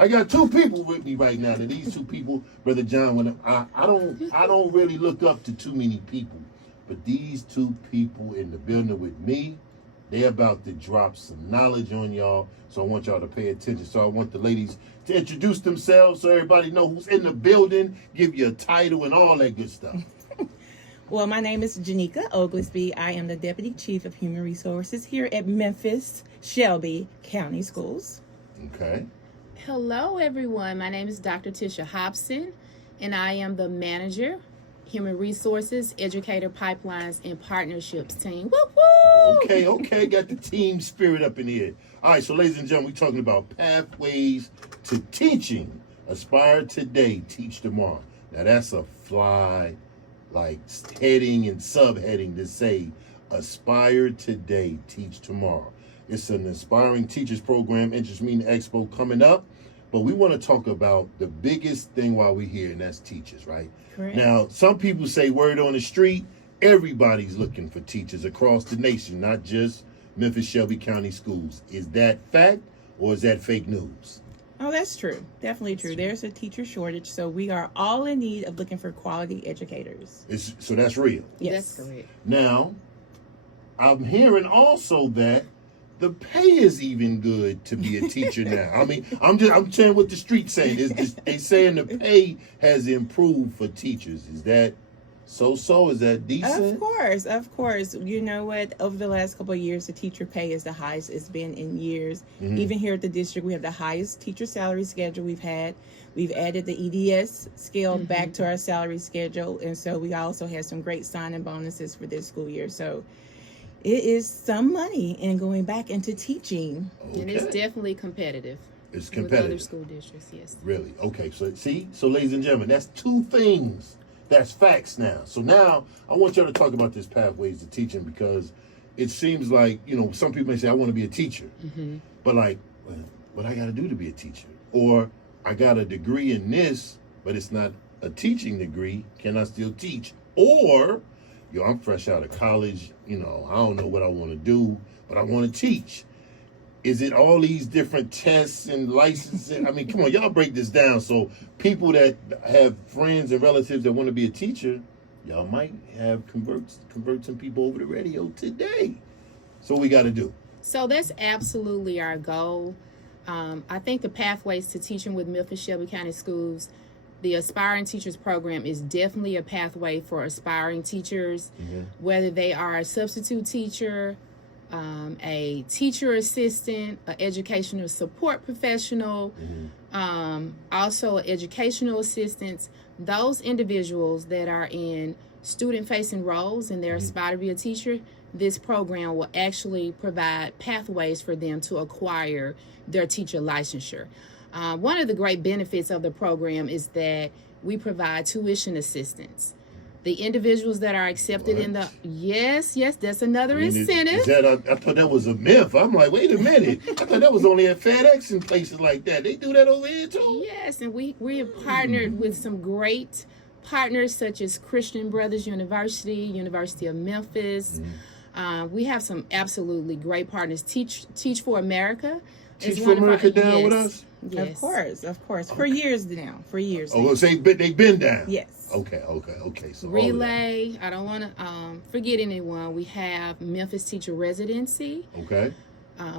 I got two people with me right now. And these two people, Brother John, when I don't really look up to too many people, but these two people in the building with me, they're about to drop some knowledge on y'all. So I want y'all to pay attention. So I want the ladies to introduce themselves so everybody know who's in the building, give you a title and all that good stuff. Well, my name is Janika Oglesby. I am the Deputy Chief of Human Resources here at Memphis Shelby County Schools. Okay. Hello, everyone. My name is Dr. Tisha Hobson, and I am the Manager, Human Resources, Educator, Pipelines, and Partnerships team. Woo-woo! Okay. Got the team spirit up in here. All right, so ladies and gentlemen, we're talking about pathways to teaching. Aspire today, teach tomorrow. Now, that's a fly, like heading and subheading to say, aspire today, teach tomorrow. It's an inspiring teachers program, Interest Meeting Expo coming up, but we want to talk about the biggest thing while we're here, and that's teachers, right? Correct. Now, some people say word on the street, everybody's looking for teachers across the nation, not just Memphis Shelby County Schools. Is that fact or is that fake news? Oh, that's true. Definitely true. There's a teacher shortage, so we are all in need of looking for quality educators. So that's real. Yes. That's correct. Now, I'm hearing also that the pay is even good to be a teacher now. I mean, I'm saying what the street's saying. They saying the pay has improved for teachers. Is that so? Is that decent? Of course. You know what? Over the last couple of years, the teacher pay is the highest it's been in years. Mm-hmm. Even here at the district, we have the highest teacher salary schedule we've had. We've added the EDS scale back to our salary schedule. And so we also had some great sign-in bonuses for this school year. So it is some money in going back into teaching. Okay. And it's definitely competitive. It's competitive. With other school districts, yes. Really? Okay. So ladies and gentlemen, that's two things. That's facts now. So now I want y'all to talk about this pathways to teaching, because it seems like, some people may say, I want to be a teacher. Mm-hmm. But like, what I got to do to be a teacher? Or I got a degree in this, but it's not a teaching degree. Can I still teach? Or, I'm fresh out of college. I don't know what I want to do, but I want to teach. Is it all these different tests and licensing? I mean, come on, y'all break this down. So people that have friends and relatives that want to be a teacher, y'all might have convert some people over to radio today. So what we got to do? So that's absolutely our goal. I think the pathways to teaching with Memphis Shelby County Schools, the Aspiring Teachers Program is definitely a pathway for aspiring teachers, whether they are a substitute teacher, a teacher assistant, an educational support professional, also educational assistants. Those individuals that are in student-facing roles and they're aspire to be a teacher, this program will actually provide pathways for them to acquire their teacher licensure. One of the great benefits of the program is that we provide tuition assistance. The individuals that are accepted in the yes, that's another incentive. I thought that was a myth. I'm like, wait a minute. I thought that was only at FedEx and places like that. They do that over here too. Yes, and we have partnered with some great partners such as Christian Brothers University, University of Memphis. We have some absolutely great partners. Teach for America. Teach for America down with us? Yes. Of course. For years now. Oh, so they've been down? Yes. Okay. So Relay, I don't want to forget anyone. We have Memphis Teacher Residency. Okay.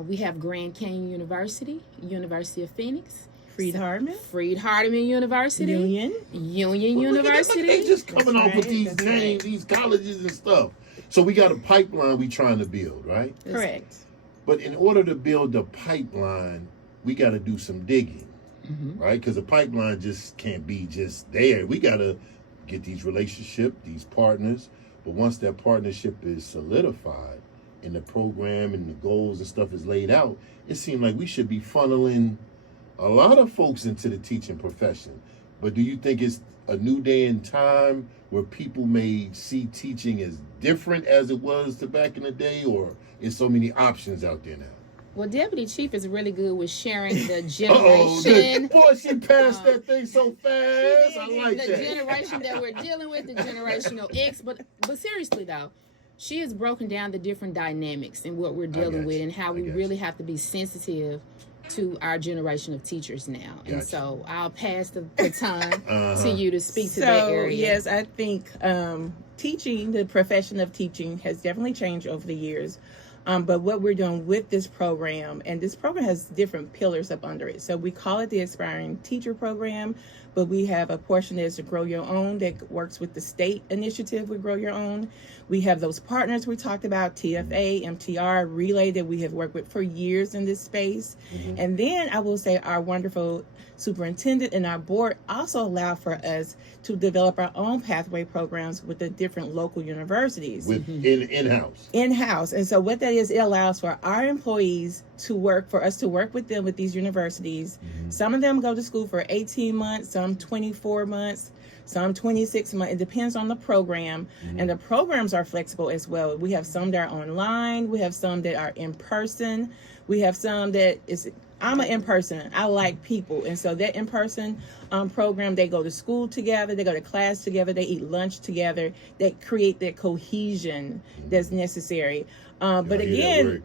We have Grand Canyon University, University of Phoenix. Freed-Hardeman University. Union University. They just coming off with these names, these colleges and stuff. So we got a pipeline we trying to build, right? Correct. But in order to build the pipeline, we got to do some digging, right? Because the pipeline just can't be just there. We got to get these relationships, these partners. But once that partnership is solidified and the program and the goals and stuff is laid out, it seems like we should be funneling a lot of folks into the teaching profession. But do you think it's a new day and time where people may see teaching as different as it was to back in the day, or is so many options out there now? Well, Deputy Chief is really good with sharing the generation. Boy, she passed that thing so fast. I like the that. The generation that we're dealing with, the generational X. But seriously, though, she has broken down the different dynamics in what we're dealing with and how we really have to be sensitive to our generation of teachers now. And Gotcha. so I'll pass the baton to you to speak to that So, area. yes, I think teaching, the profession of teaching, has definitely changed over the years. But what we're doing with this program, and this program has different pillars up under it. So we call it the Aspiring Teacher Program, but we have a portion that's a Grow Your Own that works with the state initiative with Grow Your Own. We have those partners we talked about, TFA, MTR, Relay, that we have worked with for years in this space. And then I will say our wonderful superintendent and our board also allow for us to develop our own pathway programs with the different local universities. With in-house. In-house. And so what that is, it allows for our employees to work, for us to work with them with these universities. Some of them go to school for 18 months, some 24 months, some 26 months. It depends on the program. And the programs are flexible as well. We have some that are online. We have some that are in person. We have some that is, I'm an in-person. I like people. And so that in-person program, they go to school together, they go to class together, they eat lunch together, they create that cohesion that's necessary. But again,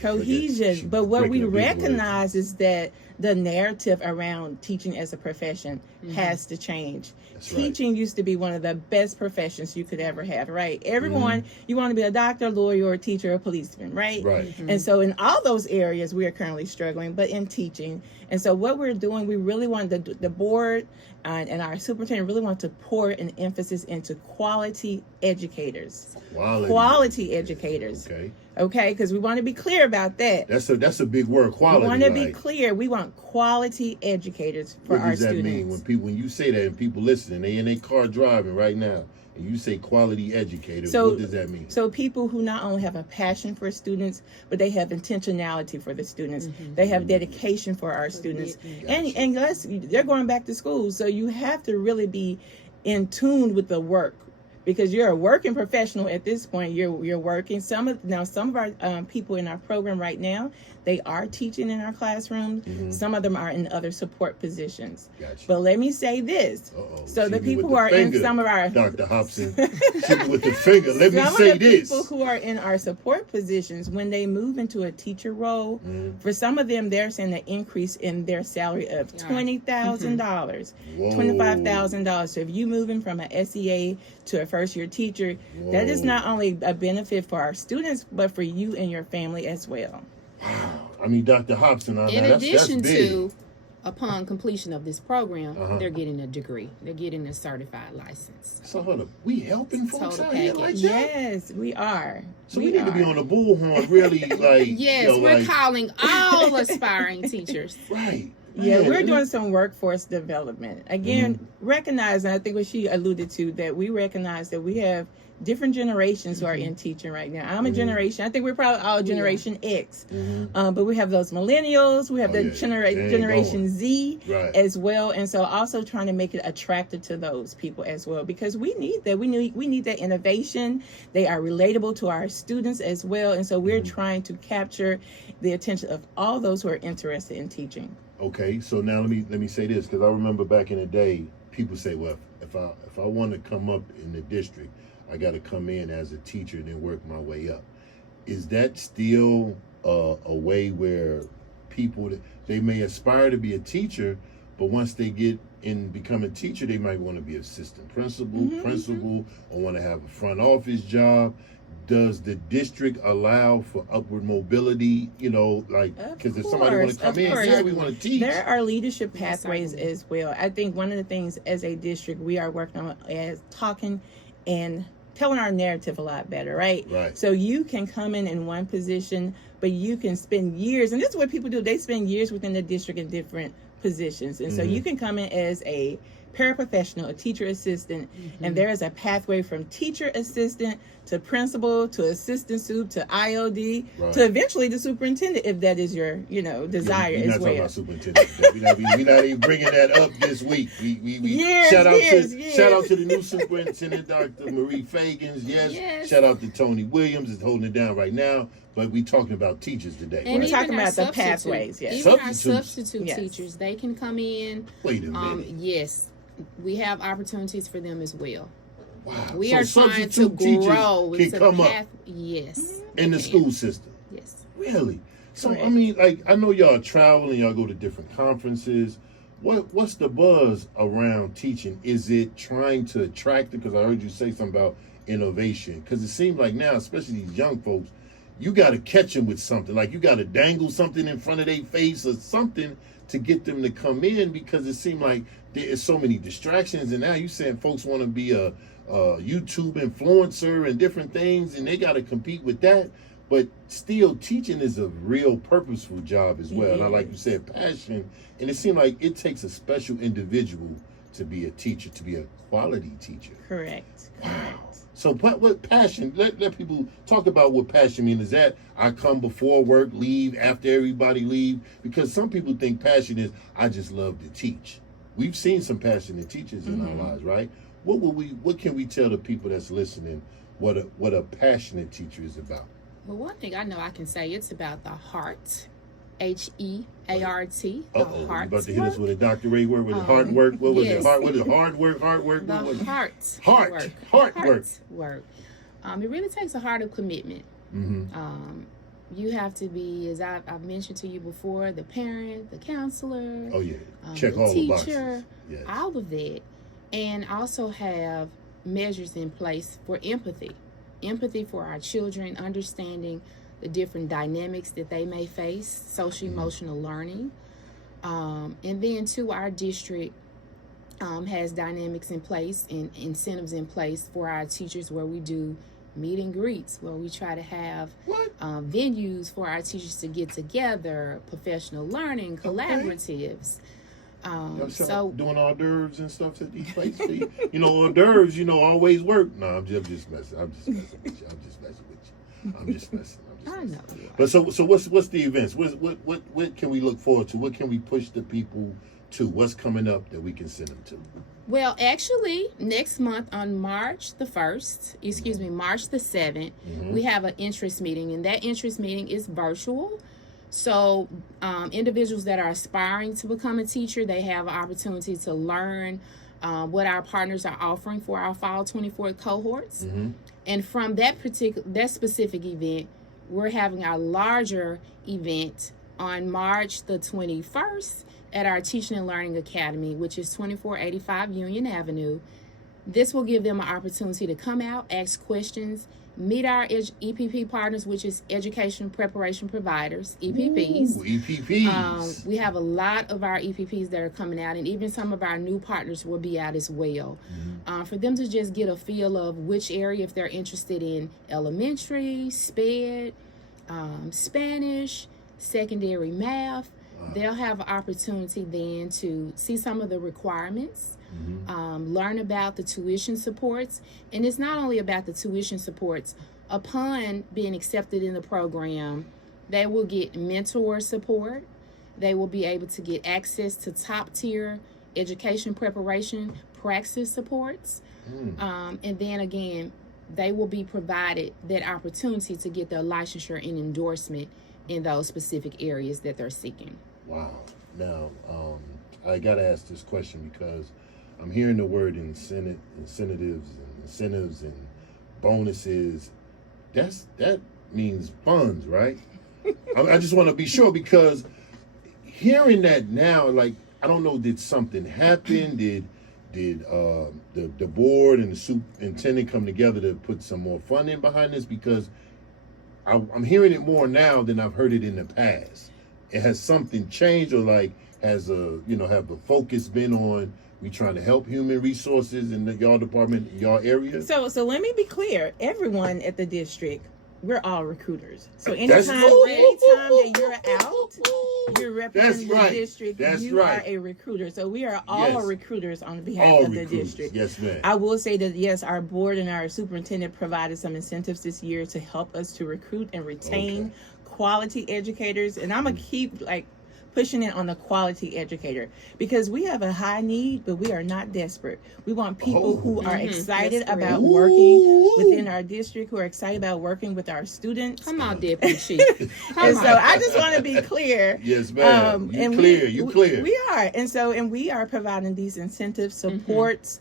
cohesion. But what we recognize is that the narrative around teaching as a profession has to change. Teaching used to be one of the best professions you could ever have, right? Everyone, you want to be a doctor, lawyer, or a teacher, or a policeman, right? And so in all those areas, we are currently struggling, but in teaching. And so what we're doing, we really want the board and our superintendent really want to pour an emphasis into quality educators. Quality educators. Okay, because we want to be clear about that. That's a big word, quality. We want to be clear. We want quality educators for our students. What does that mean when you say that and people listening, they in their car driving right now, and you say quality educators? What does that mean? So people who not only have a passion for students, but they have intentionality for the students. They have dedication for our students, and they're going back to school. So you have to really be in tune with the work. Because you're a working professional at this point, you're working. Some of our people in our program right now, they are teaching in our classrooms. Some of them are in other support positions. But let me say this: so the people who are in some of our Dr. Hobson, with the finger. Let me say this: some of the people who are in our support positions, when they move into a teacher role, for some of them, they're seeing an increase in their salary of $20,000, $25,000. So if you moving from an SEA to a first-year teacher, that is not only a benefit for our students, but for you and your family as well. Wow. I mean, Dr. Hobson, in addition to, upon completion of this program, they're getting a degree. They're getting a certified license. So hold up, we helping folks out here like that? Yes, we are. So we need to be on the bullhorn, really, like. Yes, we're calling all aspiring teachers. Right. Yeah, we're doing some workforce development. Again, recognizing, I think what she alluded to, that we recognize that we have different generations who are in teaching right now. I'm a generation, I think we're probably all Generation X. But we have those millennials, we have the Generation Z as well. And so also trying to make it attractive to those people as well, because we need that. We need that innovation. They are relatable to our students as well. And so we're trying to capture the attention of all those who are interested in teaching. Okay, so now let me say this, because I remember back in the day, people say, well, if I want to come up in the district, I got to come in as a teacher and then work my way up. Is that still a way where people, they may aspire to be a teacher, but once they get in become a teacher, they might want to be assistant principal, or want to have a front office job? Does the district allow for upward mobility? You know, like, because if somebody want to come in, we want to teach. There are leadership pathways as well. I think one of the things as a district we are working on is talking and telling our narrative a lot better, right? So you can come in one position, but you can spend years, and this is what people do. They spend years within the district in different positions, and so you can come in as a paraprofessional, a teacher assistant, and there is a pathway from teacher assistant to principal to assistant soup to IOD to eventually the superintendent, if that is your desire as well. We're not talking about superintendent. We're not even bringing that up this week. Shout out to the new superintendent, Dr. Marie Fagans. Yes. Shout out to Tony Williams, is holding it down right now. But we're talking about teachers today. And we're talking about the pathways. Yes. Even our substitute teachers, they can come in. Wait a minute. Yes. We have opportunities for them as well. Wow. We are trying to grow. Can come up yes. in the school system. Yes. Really? So Correct. I mean, like I know y'all travel and y'all go to different conferences. What's the buzz around teaching? Is it trying to attract it? Because I heard you say something about innovation. Because it seems like now, especially these young folks, you got to catch them with something. Like you got to dangle something in front of their face or something to get them to come in. Because it seems like there is so many distractions. And now you saying folks want to be a YouTube influencer and different things, and they got to compete with that. But still, teaching is a real purposeful job as well. And like you said, passion. And it seemed like it takes a special individual to be a teacher, to be a quality teacher. Correct. Wow. So what passion, let people talk about what passion means. Is that I come before work, leave after everybody leave? Because some people think passion is, I just love to teach. We've seen some passionate teachers in our lives, right? What can we tell the people that's listening what a passionate teacher is about? Well, one thing I know I can say, it's about the heart, H-E-A-R-T, the heart. You about to hit us with a Dr. Ray word with hard work? What was it? What is hard work? The Heart work. It really takes a heart of commitment. You have to be, as I've mentioned to you before, the parent, the counselor, check the all teacher, the boxes. Yes. all of that, and also have measures in place for empathy for our children, understanding the different dynamics that they may face, social emotional learning, and then too, our district has dynamics in place and incentives in place for our teachers, where we do meet and greets, where we try to have venues for our teachers to get together, professional learning, collaboratives. So doing hors d'oeuvres and stuff at these places. Hors d'oeuvres, always work. No, I'm just messing. I'm just messing with you. I know. But so what's the events? What can we look forward to? What can we push the people to? What's coming up that we can send them to? Well, actually, next month on March the 7th, we have an interest meeting, and that interest meeting is virtual. So individuals that are aspiring to become a teacher, they have an opportunity to learn what our partners are offering for our Fall 24 cohorts. And from that specific event, we're having our larger event on March the 21st at our Teaching and Learning Academy, which is 2485 Union Avenue. This will give them an opportunity to come out, ask questions, meet our EPP partners, which is Education Preparation Providers, EPPs. Ooh, EPPs. We have a lot of our EPPs that are coming out, and even some of our new partners will be out as well. For them to just get a feel of which area, if they're interested in elementary, SPED, Spanish, secondary math, they'll have an opportunity then to see some of the requirements, learn about the tuition supports. And it's not only about the tuition supports. Upon being accepted in the program, they will get mentor support. They will be able to get access to top tier education preparation praxis supports. And then again, they will be provided that opportunity to get their licensure and endorsement in those specific areas that they're seeking. Wow. Now, I got to ask this question because I'm hearing the word incentives and bonuses. That means funds, right? I just want to be sure, because hearing that now, like, I don't know, did something happen? Did the board and the superintendent come together to put some more funding behind this? Because I'm hearing it more now than I've heard it in the past. It has something changed, or like have the focus been on we trying to help human resources in y'all department, y'all area? So let me be clear. Everyone at the district, we're all recruiters. So anytime that you're out, you're representing the district, you are a recruiter. So we are all recruiters on behalf of the district. Yes, ma'am. I will say that, yes, our board and our superintendent provided some incentives this year to help us to recruit and retain quality educators. And I'm going to keep pushing it on the quality educator, because we have a high need, but we are not desperate. We want people who are excited about working within our district, who are excited about working with our students. Come on, Deputy Chief. And so I just want to be clear. Yes, ma'am. You clear. We are. And we are providing these incentives, supports,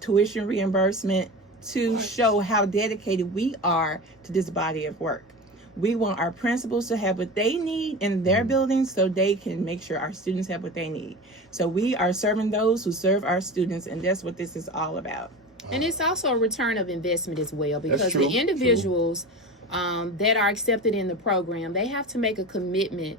tuition reimbursement to show how dedicated we are to this body of work. We want our principals to have what they need in their buildings so they can make sure our students have what they need. So we are serving those who serve our students, and that's what this is all about. And it's also a return of investment as well, because true, the individuals that are accepted in the program, they have to make a commitment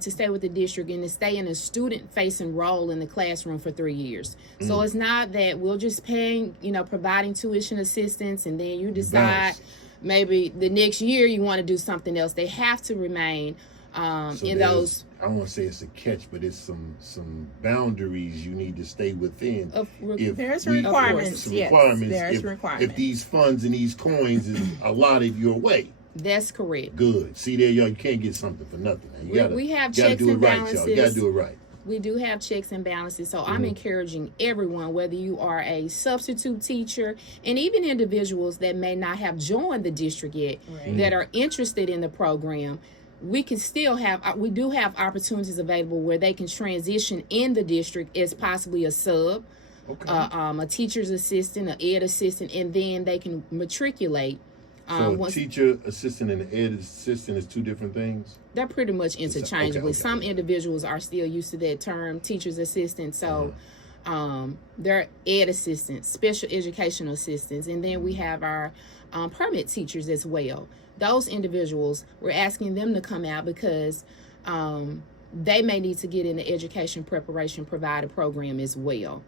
to stay with the district and to stay in a student-facing role in the classroom for 3 years. So it's not that we're just paying, providing tuition assistance, and then you decide maybe the next year you want to do something else. They have to remain in those. I don't want to say it's a catch, but it's some boundaries you need to stay within. There's requirements. Yes, there's requirements. If these funds and these coins is allotted your way. That's correct. Good. See there, y'all, you can't get something for nothing. We have checks do it and right, balances. y'all. You gotta do it right. We do have checks and balances. So I'm encouraging everyone, whether you are a substitute teacher and even individuals that may not have joined the district yet, that are interested in the program, we do have opportunities available where they can transition in the district as possibly a sub, a teacher's assistant, an ed assistant, and then they can matriculate. So teacher assistant and ed assistant is two different things? They're pretty much interchangeable. Okay. Some individuals are still used to that term, teacher's assistant. So they're ed assistants, special educational assistants. And then we have our permit teachers as well. Those individuals, we're asking them to come out because they may need to get in the education preparation provider program as well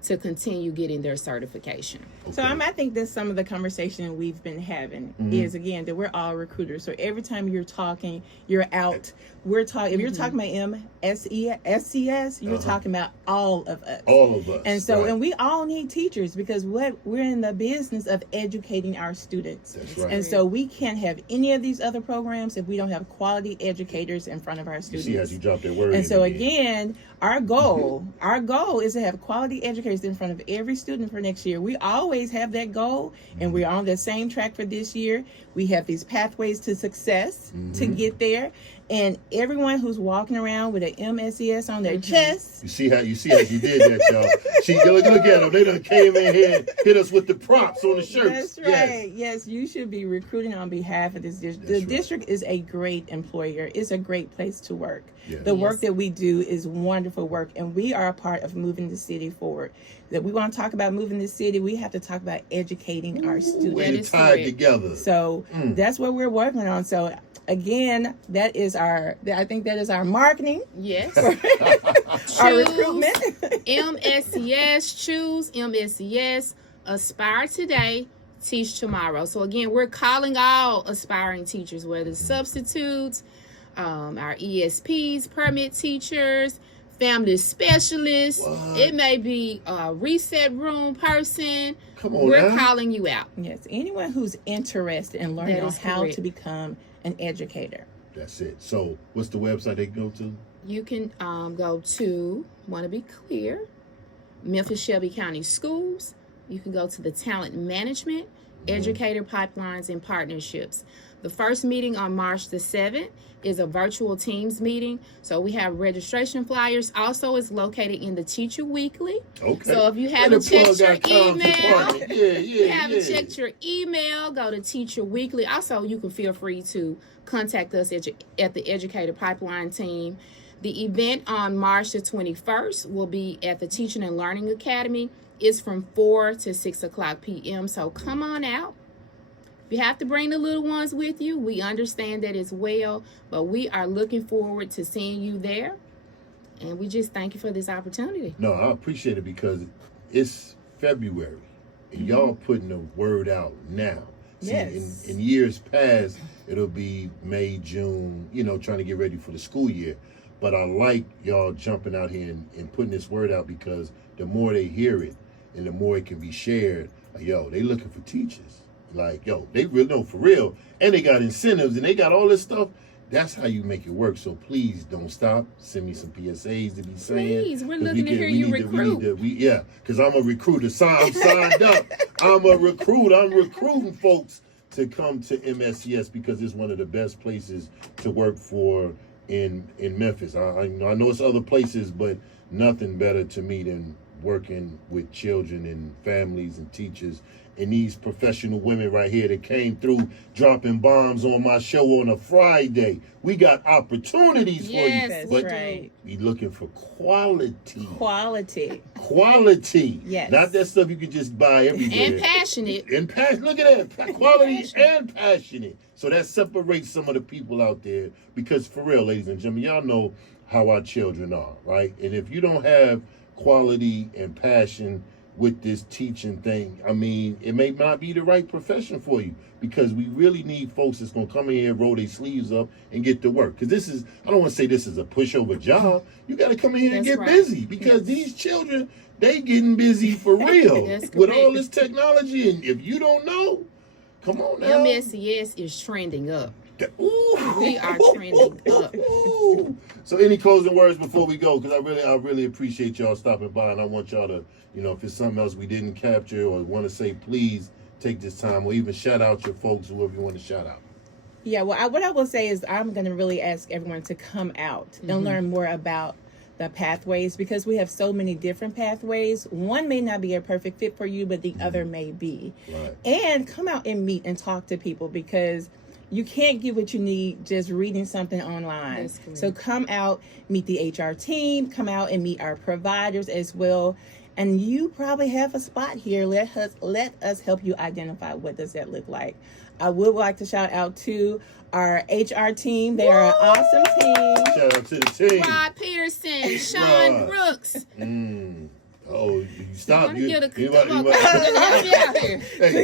to continue getting their certification. So I think that's some of the conversation we've been having is, again, that we're all recruiters. So every time you're talking, you're out. We're talking. If you're talking about MSCS, you're talking about all of us. All of us. And so, and we all need teachers because we're in the business of educating our students. That's right. And so we can't have any of these other programs if we don't have quality educators in front of our students. You see as you drop that word. And so again, our goal is to have quality educators in front of every student for next year. We always have that goal, and we're on the same track for this year. We have these pathways to success to get there. And everyone who's walking around with an MSCS on their chest. You see how you did that, y'all. Look at them. They done came in here and hit us with the props on the shirts. That's right. Yes, you should be recruiting on behalf of this district. The district is a great employer. It's a great place to work. Yes. The work that we do is wonderful work, and we are a part of moving the city forward. That we want to talk about moving the city, we have to talk about educating our students. We're tied together. So that's what we're working on. So again, I think that is our marketing. Yes. Our recruitment. MSCS, choose MSCS, aspire today, teach tomorrow. So again, we're calling all aspiring teachers, whether substitutes, our ESPs, permit teachers, family specialists. It may be a reset room person. Come on, we're calling you out. Yes, anyone who's interested in learning on how to become an educator. That's it. So what's the website they can go to? You can go to, want to be clear, Memphis Shelby County Schools. You can go to the Talent Management, Educator Pipelines and Partnerships. The first meeting on March the 7th is a virtual Teams meeting. So we have registration flyers. Also, it's located in the Teacher Weekly. Okay. So if you haven't checked your email, checked your email, go to Teacher Weekly. Also, you can feel free to contact us at the Educator Pipeline team. The event on March the 21st will be at the Teaching and Learning Academy. It's from 4 to 6 o'clock p.m. So come on out. If you have to bring the little ones with you, we understand that as well, but we are looking forward to seeing you there, and we just thank you for this opportunity. No, I appreciate it because it's February, and y'all putting the word out now. See, yes. In years past, it'll be May, June, trying to get ready for the school year, but I like y'all jumping out here and putting this word out because the more they hear it and the more it can be shared, they looking for teachers. They really know for real. And they got incentives and they got all this stuff. That's how you make it work. So please don't stop. Send me some PSAs to be saying. Please, we're looking to hear you recruit. Because I'm a recruiter. I'm signed up. I'm a recruit. I'm recruiting folks to come to MSCS because it's one of the best places to work for in Memphis. I know it's other places, but nothing better to me than working with children and families and teachers, and these professional women right here that came through dropping bombs on my show on a Friday. We got opportunities for you, That's but right. we looking for quality. Quality. Yes. Not that stuff you can just buy everywhere. And passionate. And look at that, quality and passionate. So that separates some of the people out there, because for real, ladies and gentlemen, y'all know how our children are, right? And if you don't have quality and passion with this teaching thing, I mean, it may not be the right profession for you, because we really need folks that's going to come in here, roll their sleeves up, and get to work. Because this is, I don't want to say this is a pushover job. You got to come in here and get busy, because these children, they getting busy for real with all this technology. And if you don't know, come on now. MSCS is trending up. Ooh. We are trending up. So any closing words before we go? Because I really appreciate y'all stopping by, and I want y'all to, if it's something else we didn't capture or want to say, please take this time, or even shout out your folks, whoever you want to shout out. Yeah, well, what I will say is I'm going to really ask everyone to come out and learn more about the pathways, because we have so many different pathways. One may not be a perfect fit for you, but the other may be. Right. And come out and meet and talk to people, because you can't get what you need just reading something online. So come out, meet the HR team, come out and meet our providers as well. And you probably have a spot here. Let us help you identify what does that look like. I would like to shout out to our HR team. They are an awesome team. Shout out to the team. Rod Peterson, Sean Brooks. Oh, you stop. You Hey, the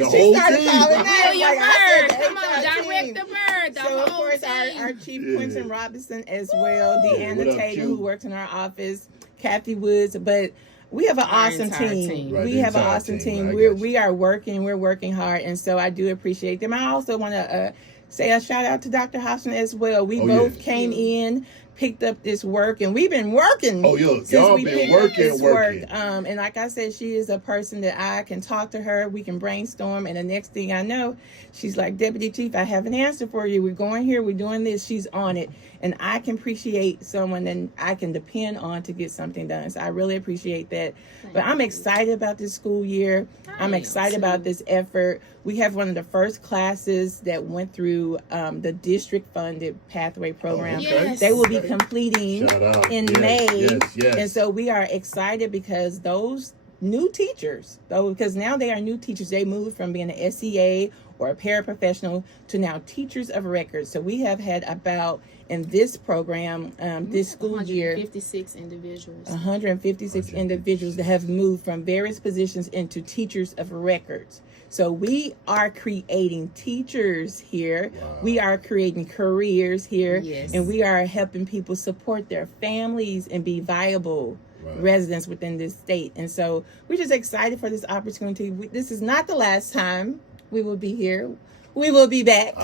whole team. William Bird. Come on, direct the bird. The So, of whole course, team. our Chief Quentin Robinson as well, Deanna Taylor, Q? who works in our office, Kathy Woods, but we have an awesome team. Right, We have an awesome team. We're working hard, and so I do appreciate them. I also want to say a shout out to Dr. Hobson as well. We both came in, picked up this work, and we've been working. Oh, yeah, y'all been working. And like I said, she is a person that I can talk to her. We can brainstorm, and the next thing I know, she's like, Deputy Chief, I have an answer for you. We're going here. We're doing this. She's on it. And I can appreciate someone that I can depend on to get something done. So I really appreciate that. But I'm excited about this school year. I'm excited about this effort. We have one of the first classes that went through the district-funded pathway program. Yes. They will be completing in May. Yes. And so we are excited because those new teachers, because now they are new teachers, they moved from being an SEA or a paraprofessional to now teachers of record. So we have had about, in this program, this school year, 156 individuals. 156 individuals that have moved from various positions into teachers of records. So we are creating teachers here. Wow. We are creating careers here. Yes. And we are helping people support their families and be viable residents within this state. And so we're just excited for this opportunity. This is not the last time we will be here. We will be back.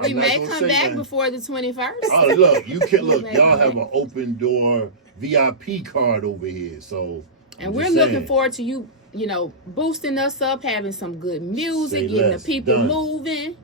We may come back before the 21st. Oh, look, y'all have an open door VIP card over here. So, and we're looking forward to you, boosting us up, having some good music, getting the people moving.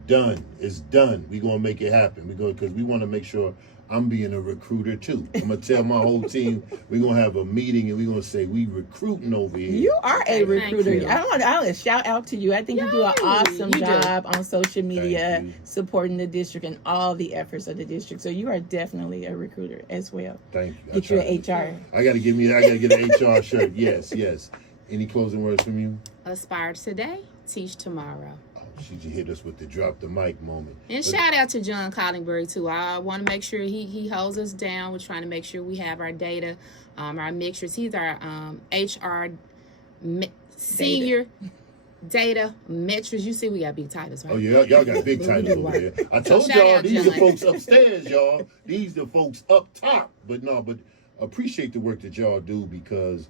It's done. We're going to make it happen. Because we want to make sure I'm being a recruiter too. I'm going to tell my whole team, we're going to have a meeting and we're going to say, we recruiting over here. You are a recruiter. I want to shout out to you. I think you do an awesome job on social media, supporting the district and all the efforts of the district. So you are definitely a recruiter as well. Thank you. Get you an HR. I got to get an HR shirt. Yes. Any closing words from you? Aspire today, teach tomorrow. She just hit us with the drop the mic moment. And shout out to John Collingberg too. I want to make sure he holds us down. We're trying to make sure we have our data, our mixtures. He's our HR senior data metrics. You see, we got big titles, right? Oh yeah, y'all got big titles over there. I told y'all these are folks upstairs, y'all. These are folks up top. But appreciate the work that y'all do, because,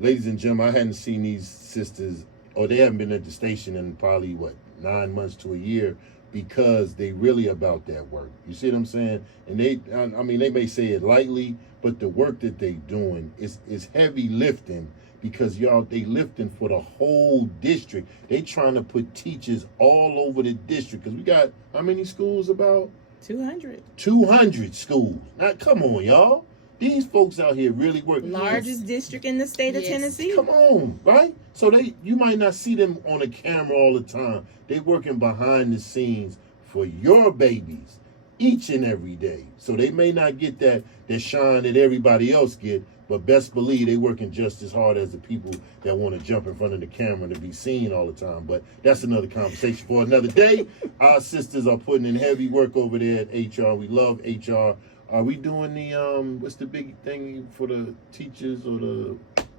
ladies and gentlemen, I hadn't seen these sisters, or they haven't been at the station in probably 9 months to a year, because they really about that work. You see what I'm saying? And they may say it lightly, but the work that they doing is heavy lifting, because they lifting for the whole district. They trying to put teachers all over the district, because we got how many schools? About 200. 200 schools. Now, come on, y'all. These folks out here really work. Largest district in the state of Yes. Tennessee. Come on, right? So you might not see them on the camera all the time. They working behind the scenes for your babies each and every day. So they may not get that shine that everybody else get, but best believe they working just as hard as the people that want to jump in front of the camera to be seen all the time. But that's another conversation for another day. Our sisters are putting in heavy work over there at HR. We love HR. Are we doing the what's the big thing for the teachers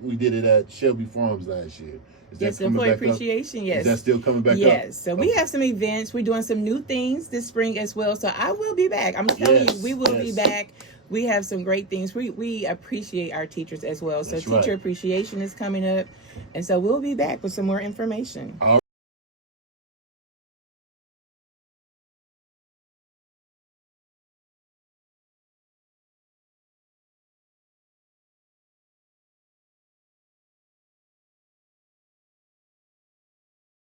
we did it at Shelby Farms last year? Is Yes, that coming employee back appreciation, up? yes. Is that still coming back up? Yes, so we Okay. have some events. We're doing some new things this spring as well. So I will be back. I'm telling Yes, you, we will be yes. back. We have some great things. We appreciate our teachers as well. So That's teacher right. appreciation is coming up. And so we'll be back with some more information.